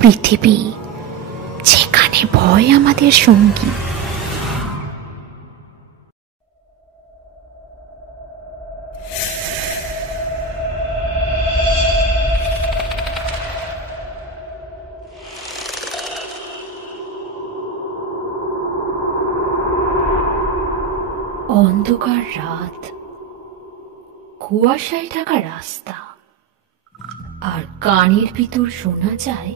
পৃথিবী যেখানে ভয় আমাদের সঙ্গী। অন্ধকার রাত, কুয়াশায় ঢাকা রাস্তা, আর কানের ভিতর শোনা যায়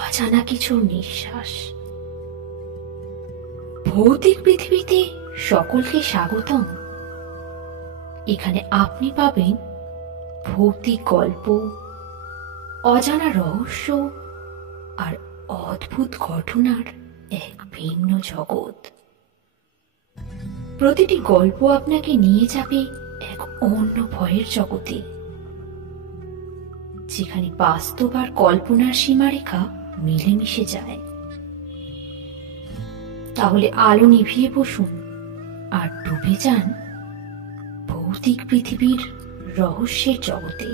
অজানা কিছু নিঃশ্বাস। ভৌতিক পৃথিবীতে সকলকে স্বাগতম। এখানে আপনি পাবেন ভৌতিক গল্প, অজানা রহস্য আর অদ্ভুত ঘটনার এক ভিন্ন জগৎ। প্রতিটি গল্প আপনাকে নিয়ে যাবে এক অন্য ভয়ের জগতে, যেখানে বাস্তব আর কল্পনার সীমারেখা মিলেমিশে যায়। তাহলে আলো নিভিয়ে বসুন আর ডুবে যান ভৌতিক পৃথিবীর রহস্যের জগতে।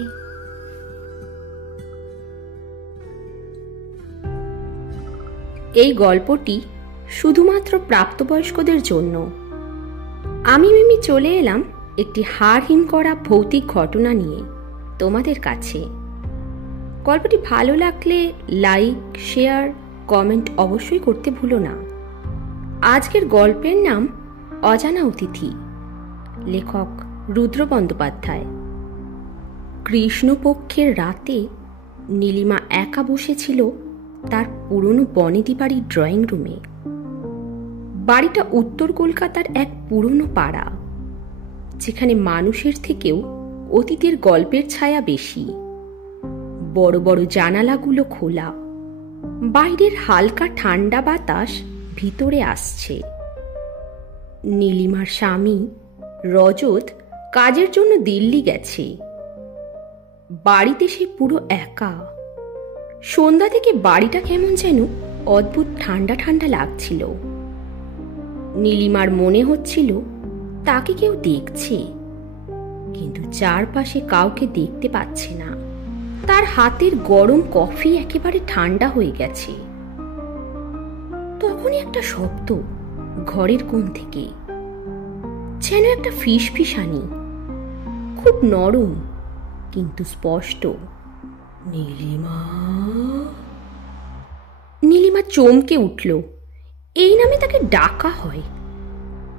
এই গল্পটি শুধুমাত্র প্রাপ্তবয়স্কদের জন্য। আমি মিমি চলে এলাম একটি হাড় হিম করা ভৌতিক ঘটনা নিয়ে তোমাদের কাছে। গল্পটি ভালো লাগলে লাইক, শেয়ার, কমেন্ট অবশ্যই করতে ভুলো না। আজকের গল্পের নাম অজানা অতিথি, লেখক রুদ্র বন্দ্যোপাধ্যায়। কৃষ্ণপক্ষের রাতে নীলিমা একা বসেছিল তার পুরনো বনেদি বাড়ির ড্রয়িং রুমে। বাড়িটা উত্তর কলকাতার এক পুরনো পাড়া, যেখানে মানুষের থেকেও অতীতের গল্পের ছায়া বেশি। বড় বড় জানালাগুলো খোলা, বাইরের হালকা ঠান্ডা বাতাস ভিতরে আসছে। নীলিমার স্বামী রজত কাজের জন্য দিল্লি গেছে। বাড়িতে সে পুরো একা। সন্ধ্যা থেকে বাড়িটা কেমন যেন অদ্ভুত ঠান্ডা ঠান্ডা লাগছিল। নীলিমার মনে হচ্ছিল তাকে কেউ দেখছে, কিন্তু চারপাশে কাউকে দেখতে পাচ্ছে না। তার হাতের গরম কফি একেবারে ঠান্ডা হয়ে গেছে। তখনই একটা শব্দ ঘরের কোণ থেকে, যেন একটা ফিসফিসানি, খুব নরম কিন্তু স্পষ্ট। নীলিমা। নীলিমা চমকে উঠল। এই নামে তাকে ডাকা হয়,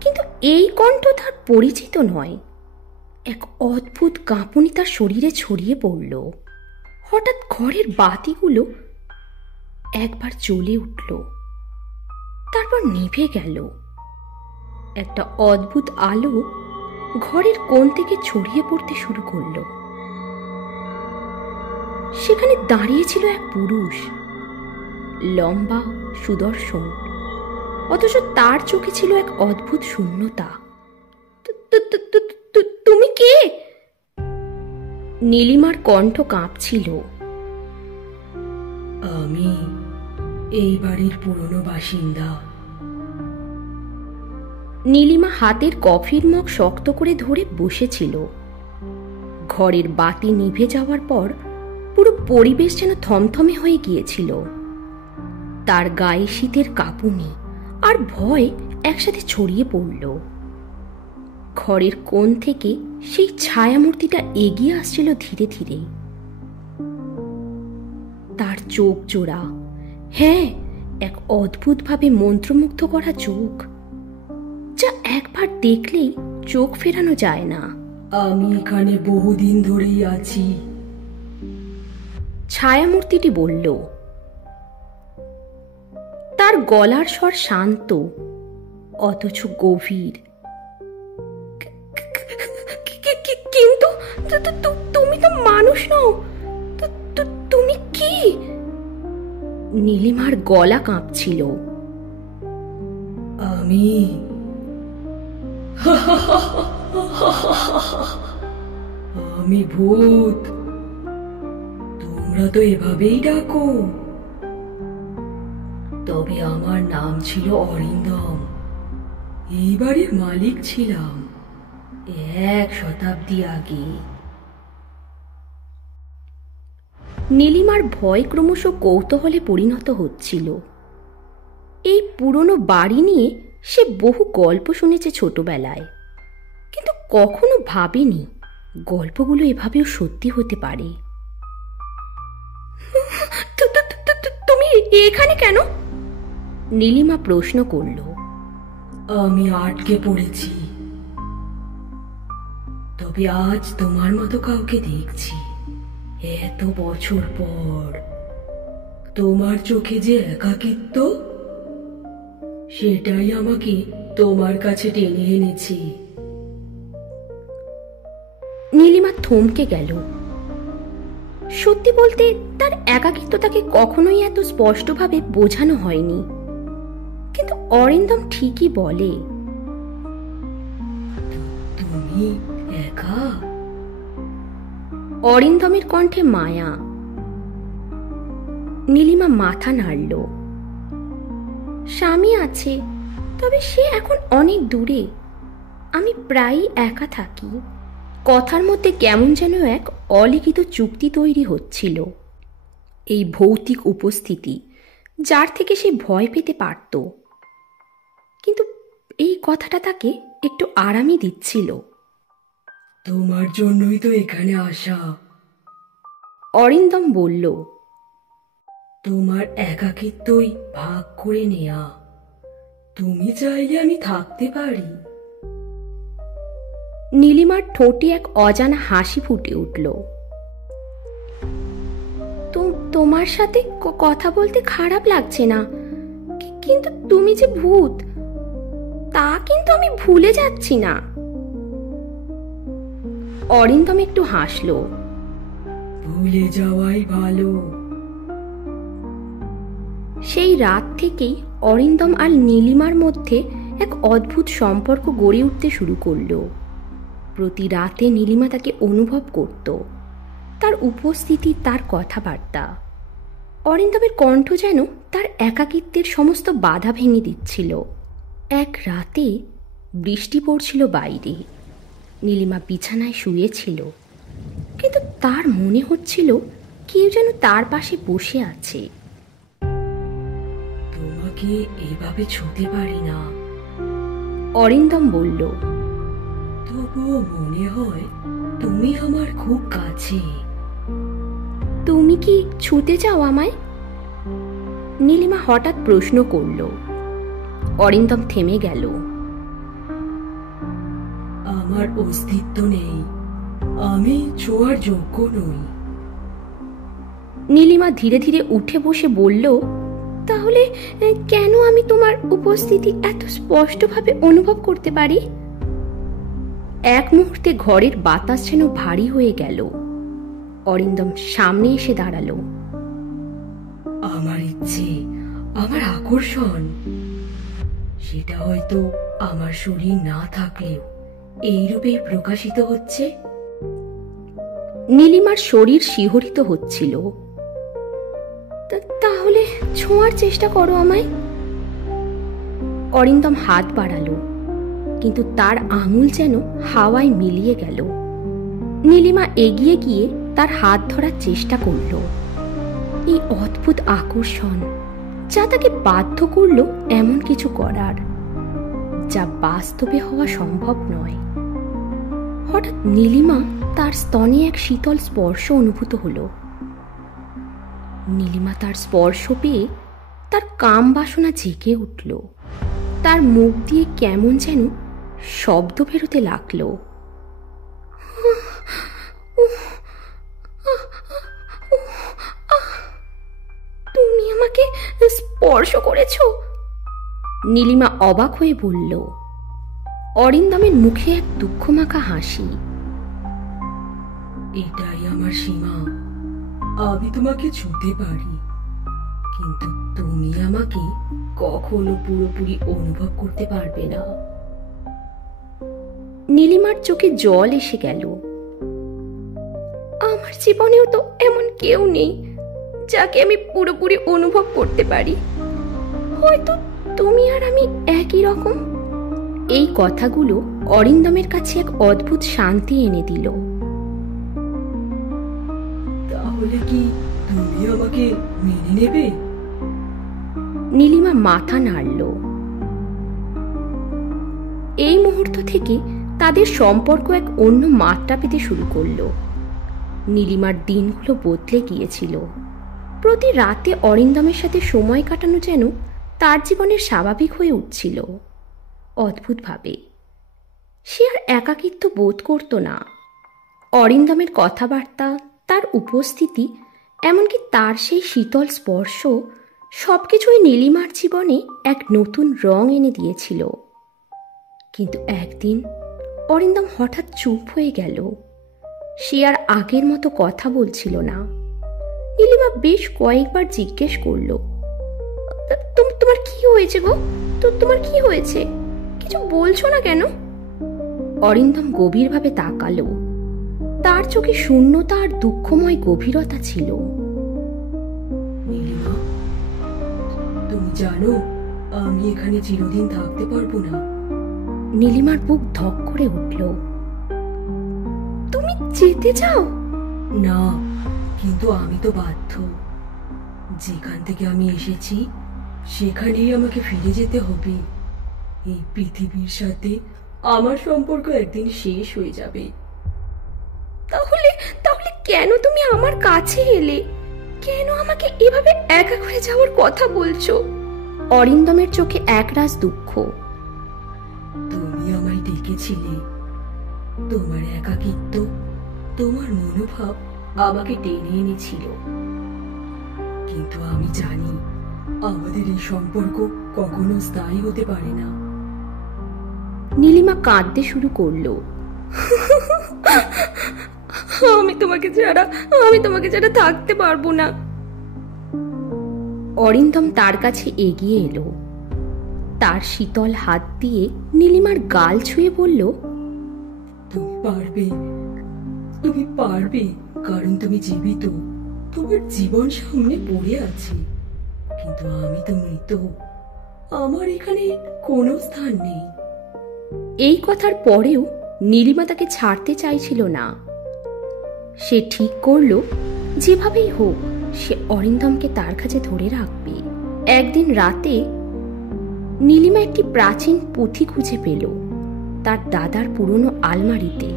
কিন্তু এই কণ্ঠ তার পরিচিত নয়। এক অদ্ভুত কাঁপুনি তার শরীরে ছড়িয়ে পড়ল। হঠাৎ ঘরের বাতিগুলো একবার জ্বলে উঠল, তারপর নিভে গেল। একটা অদ্ভুত আলো ঘরের কোণ থেকে ছড়িয়ে পড়তে শুরু করল। সেখানে দাঁড়িয়ে ছিল এক পুরুষ, লম্বা, সুদর্শন, অথচ তার চোখে ছিল এক অদ্ভুত শূন্যতা। তুমি কে? নীলিমার কণ্ঠ কাঁপছিল। আমি এই বাড়ির পুরনো বাসিন্দা। নীলিমা হাতের কফির মগ শক্ত করে ধরে বসেছিল। ঘরের বাতি নিভে যাওয়ার পর পুরো পরিবেশ যেন থমথমে হয়ে গিয়েছিল। তার গায়ে শীতের কাঁপুনি আর ভয় একসাথে ছড়িয়ে পড়ল। ঘরের কোণ থেকে সেই ছায়ামূর্তিটা এগিয়ে আসছিল ধীরে ধীরে। তার চোখ জোড়া, হ্যাঁ, এক অদ্ভুতভাবে মন্ত্রমুগ্ধ করা চোখ, যা একবার দেখলেই চোখ ফেরানো যায় না। আমি এখানে বহুদিন ধরেই আছি, ছায়ামূর্তিটি বলল। তার গলার স্বর শান্ত অথচ গভীর। কিন্তু তুমি তো মানুষ নও, তুমি কি? নীলিমার গলা কাঁপছিল। আমি আমি ভূত। তোমরা তো এভাবেই ডাকো। তবে আমার নাম ছিল অরিন্দম। এই বাড়ির মালিক ছিলাম 1 শতাব্দী আগে। নীলিমার ভয় ক্রমশ কৌতূহলে পরিণত হচ্ছিল। এই পুরনো বাড়ি নিয়ে সে বহু গল্প শুনেছে ছোটবেলায়, কিন্তু কখনো ভাবেনি গল্পগুলো এভাবেও সত্যি হতে পারে। তুমি এখানে কেন? নীলিমা প্রশ্ন করল। আমি আটকে পড়েছি, তবে আজ তোমার মতো কাউকে দেখছি এত বছর পর। তোমার চোখে যে একাকিত্ব, সেটাই আমাকে তোমার কাছে টেনে এনেছি। নীলিমা থমকে গেল। সত্যি বলতে তার একাকিত্ব তাকে কখনোই এত স্পষ্টভাবে বোঝানো হয়নি, কিন্তু অরিন্দম ঠিকই বলে। তুমি একা? অরিন্দমের কণ্ঠে মায়া। নীলিমা মাথা নাড়ল। স্বামী আছে, তবে সে এখন অনেক দূরে। আমি প্রায়ই একা থাকি। কথার মধ্যে কেমন যেন এক অলিখিত চুক্তি তৈরি হচ্ছিল। এই ভৌতিক উপস্থিতি, যার থেকে সে ভয় পেতে পারত, কিন্তু এই কথাটা তাকে একটু আরামই দিচ্ছিল। তোমার জন্যই তো এখানে আসা। অরিন্দম বলল। তোমার একাকিত্বই ভাগ করে নেয়া। তুমি চাইলে আমি থাকতে পারি। নীলিমার ঠোঁটে এক অজানা হাসি ফুটে উঠল। তোমার সাথে কথা বলতে খারাপ লাগছে না, কিন্তু তুমি যে ভূত, তা কিন্তু আমি ভুলে যাচ্ছি না। অরিন্দম একটু হাসল। ভুলে যাওয়াই ভালো। সেই রাত থেকেই অরিন্দম আর নীলিমার মধ্যে এক অদ্ভুত সম্পর্ক গড়ে উঠতে শুরু করল। প্রতি রাতে নীলিমা তাকে অনুভব করত, তার উপস্থিতি, তার কথাবার্তা। অরিন্দমের কণ্ঠ যেন তার একাকিত্বের সমস্ত বাধা ভেঙে দিচ্ছিল। এক রাতে বৃষ্টি পড়ছিল বাইরে। নীলিমা বিছানায় শুয়েছিল, কিন্তু তার মনে হচ্ছিল কেউ যেন তার পাশে বসে আছে। তোমাকে এভাবে ছুঁতে পারি না, অরিন্দম বলল। তবুও মনে হয় তুমি আমার খুব কাছে। তুমি কি ছুঁতে চাও আমায়? নীলিমা হঠাৎ প্রশ্ন করল। অরিন্দম থেমে গেল। আমার অস্তিত্ব নেই, আমি ছোঁয়ার যোগ্য নই। নীলিমা ধীরে ধীরে উঠে বসে বলল, তাহলে কেন আমি তোমার উপস্থিতি এত স্পষ্টভাবে অনুভব করতে পারি? এক মুহূর্তে ঘরের বাতাস যেন ভারী হয়ে গেল। অরিন্দম সামনে এসে দাঁড়ালো। আমার ইচ্ছে, আমার আকর্ষণ, সেটা হয়তো আমার শরীর না থাকলেও এই রূপেই প্রকাশিত হচ্ছে। নীলিমার শরীর শিহরিত হচ্ছিল। তাহলে ছোঁয়ার চেষ্টা করো আমায়। অরিন্দম হাত বাড়ালো, কিন্তু তার আঙুল যেন হাওয়ায় মিলিয়ে গেল। নীলিমা এগিয়ে গিয়ে তার হাত ধরার চেষ্টা করল। এই অদ্ভুত আকর্ষণ, যা তাকে বাধ্য করল এমন কিছু করার যা বাস্তবে হওয়া সম্ভব নয়। হঠাৎ নীলিমা তার স্তনে এক শীতল স্পর্শ অনুভূত হলো। নীলিমা তার স্পর্শ পেয়ে তার কাম বাসনা জেগে উঠল। তার মুখ দিয়ে কেমন যেন শব্দ বেরোতে লাগলো। তুমি আমাকে স্পর্শ করেছ? নীলিমা অবাক হয়ে বলল। অরিন্দমের মুখে এক দুঃখমাখা হাসি। এটাই আমার সীমা। আমি তোমাকে ছুঁতে পারি, কিন্তু তুমি আমাকে কখনো পুরোপুরি অনুভব করতে পারবে না। নীলিমার চোখে জল এসে গেল। আমার জীবনেও তো এমন কেউ নেই যাকে আমি পুরোপুরি অনুভব করতে পারি। হয়তো তুমি আর আমি একই রকম। এই কথাগুলো অরিন্দমের কাছে এক অদ্ভুত শান্তি এনে দিল। তাহলে কি তুমি আমাকে মেনে নেবে? নীলিমা মাথা নাড়ল। এই মুহূর্ত থেকে তাদের সম্পর্ক এক অন্য মাত্রা পেতে শুরু করলো। নীলিমার দিনগুলো বদলে গিয়েছিল। প্রতি রাতে অরিন্দমের সাথে সময় কাটানো যেন তার জীবনের স্বাভাবিক হয়ে উঠছিল। অদ্ভুতভাবে সে আর একাকিত্ব বোধ করত না। অরিন্দমের কথাবার্তা, তার উপস্থিতি, এমনকি তার সেই শীতল স্পর্শ সবকিছুই নীলিমার জীবনে এক নতুন রং এনে দিয়েছিল। কিন্তু একদিন অরিন্দম হঠাৎ চুপ হয়ে গেল। সে আর আগের মতো কথা বলছিল না। নীলিমা বেশ কয়েকবার জিজ্ঞেস করল, তোমার কি হয়েছে গো? তোমার কি হয়েছে? কিছু বলছো না কেন? অরিন্দম গভীরভাবে তাকালো। তার চোখে শূন্যতা আর দুঃখময় গভীরতা ছিল। নীলিমা, তুমি জানো আমি এখানে চিরদিন থাকতে পারবো না। নীলিমার বুক ধক করে উঠল। তুমি যেতে চাও? না, কিন্তু আমি তো বাধ্য। যেখান থেকে আমি এসেছি সেখানেই আমাকে ফিরে যেতে হবে। এই পৃথিবীর সাথে আমার সম্পর্ক একদিন শেষ হয়ে যাবে। তাহলে তাহলে কেন তুমি আমার কাছে এলে? কেন আমাকে এভাবে একা করে যাওয়ার কথা বলছো? অরিন্দমের চোখে একরাশ দুঃখ। তুমি আমায় ডেকেছিলে। তোমার একাকিত্ব, তোমার মনোভাব আমাকে টেনে এনেছিল। কিন্তু আমি জানি আমাদের এই সম্পর্ক কখনো স্থায়ী হতে পারে না। নীলিমা কাঁদতে শুরু করলো। আমি তোমাকে ছাড়া থাকতে পারবো না। অরিন্দম তার কাছে এগিয়ে এলো। তার শীতল হাত দিয়ে নীলিমার গাল ছুঁয়ে বলল, তুমি পারবে, কারণ তুমি জীবিত। তোমার জীবন সামনে পড়ে আছে। কিন্তু আমি তো মৃত। আমার এখানে কোনো স্থান নেই। এই কথার পরেও নীলিমা তাকে ছাড়তে চাইছিল না। সে ঠিক করলো যেভাবেই হোক সে অরিন্দমকে তার কাছে ধরে রাখবে। একদিন রাতে নীলিমা একটি প্রাচীন পুঁথি খুঁজে পেল তার দাদার পুরনো আলমারিতে।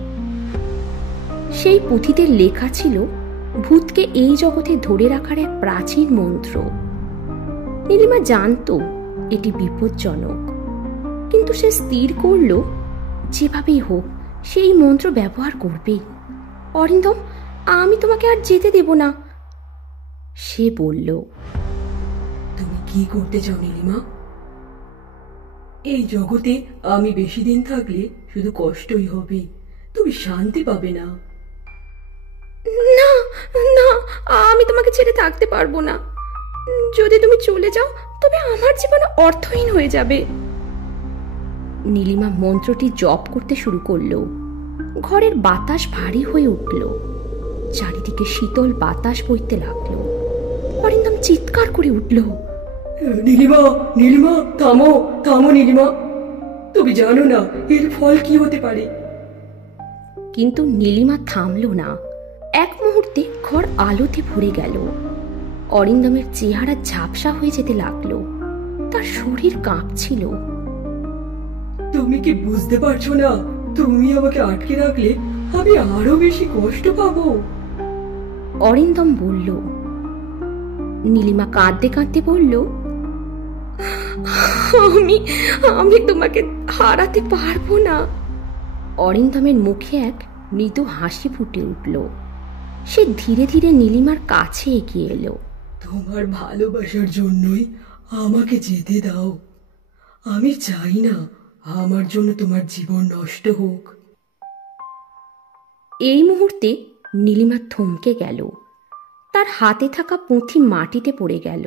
সেই পুঁথিতে লেখা ছিল ভূতকে এই জগতে ধরে রাখার এক প্রাচীন মন্ত্র। নীলিমা জানতো এটি বিপজ্জনক, কিন্তু সে স্থির করল যেভাবেই হোক সেই মন্ত্র ব্যবহার করবেই। অরিন্দম, আমি তোমাকে আর যেতে দেব না, সে বলল। তুমি কি করতে চাও নীলিমা? এই জগতে আমি বেশি দিন থাকলে শুধু কষ্টই হবে, তুমি শান্তি পাবে না। না না, আমি তোমাকে ছেড়ে থাকতে পারবো না। যদি তুমি চলে যাও তবে আমার জীবন অর্থহীন হয়ে যাবে। নীলিমা মন্ত্রটি জপ করতে শুরু করলো। ঘরের বাতাস ভারী হয়ে উঠল। চারিদিকে শীতল বাতাস বইতে লাগলো। অরিন্দম চিৎকার করে উঠল, নীলিমা, নীলিমা, থামো থামো নীলিমা, তুমি জানো না এর ফল কি হতে পারে। কিন্তু নীলিমা থামল না। এক মুহূর্তে ঘর আলোতে ভরে গেল। অরিন্দমের চেহারা ঝাপসা হয়ে যেতে লাগলো। তার শরীর কাঁপছিল। তুমি কি বুঝতে পারছো না? তুমি আমাকে আটকে রাখলে আমি আরো বেশি কষ্ট পাবো। অরিন্দম বলল। নীলিমা কাঁদতে কাঁদতে বলল, আমি তোমাকে হারাতে পারবো না। অরিন্দমের মুখে এক মৃদু হাসি ফুটে উঠল। সে ধীরে ধীরে নীলিমার কাছে এগিয়ে এলো। তোমার ভালোবাসার জন্যই আমাকে যেতে দাও। আমি চাই না আমার জন্য তোমার জীবন নষ্ট হোক। এই মুহূর্তে নীলিমা থমকে গেল। তার হাতে থাকা পুঁথি মাটিতে পড়ে গেল।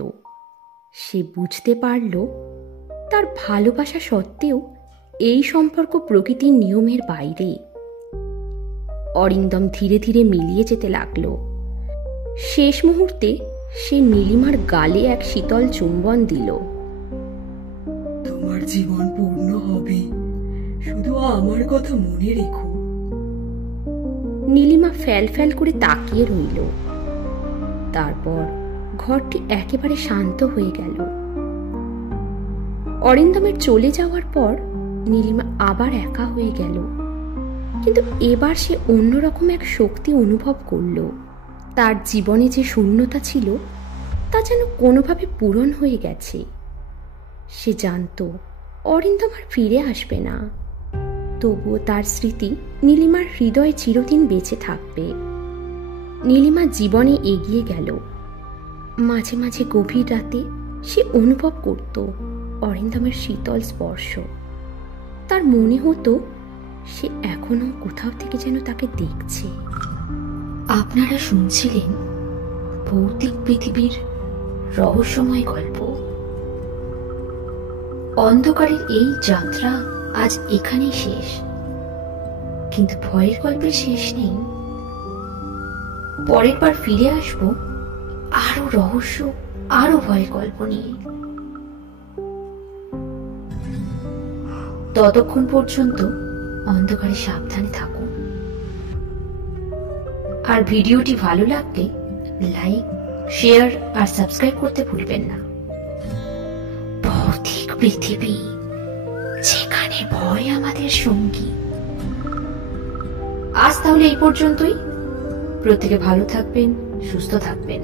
সে বুঝতে পারল তার ভালোবাসা সত্ত্বেও এই সম্পর্ক প্রকৃতির নিয়মের বাইরে। অরিন্দম ধীরে ধীরে মিলিয়ে যেতে লাগলো। শেষ মুহূর্তে সে নীলিমার গালে এক শীতল চুম্বন দিল। তোমার জীবন পূর্ণ হবে, শুধু আমার কথা মনে রেখো। নীলিমা ফ্যাল ফ্যাল করে তাকিয়ে রইল। তারপর ঘরটি একেবারে শান্ত হয়ে গেল। অরিন্দমের চলে যাওয়ার পর নীলিমা আবার একা হয়ে গেল, কিন্তু এবার সে অন্যরকম এক শক্তি অনুভব করল। তার জীবনে যে শূন্যতা ছিল তা যেন কোনোভাবে পূরণ হয়ে গেছে। সে জানত অরিন্দম আর ফিরে আসবে না, তবুও তার স্মৃতি নীলিমার হৃদয়ে চিরদিন বেঁচে থাকবে। নীলিমা জীবনে এগিয়ে গেল। মাঝে মাঝে গভীর রাতে সে অনুভব করত অরিন্দমের শীতল স্পর্শ। তার মনে হতো সে এখনো কোথাও থেকে যেন তাকে দেখছে। আপনারা শুনছিলেন ভৌতিক পৃথিবীর রহস্যময় গল্প। অন্ধকারের এই যাত্রা আজ এখানেই শেষ, কিন্তু ভয়ের গল্পের শেষ নেই। পরের বার ফিরে আসব আরো রহস্য, আরো ভয়ের গল্প নিয়ে। ততক্ষণ পর্যন্ত অন্ধকারে সাবধানে থাকুন। আর ভিডিওটি ভালো লাগলে লাইক, শেয়ার আর সাবস্ক্রাইব করতে ভুলবেন না। ভৌতিক পৃথিবী, যেখানে ভয় আমাদের সঙ্গী। আজ তাহলে এই পর্যন্তই। প্রত্যেকে ভালো থাকবেন, সুস্থ থাকবেন।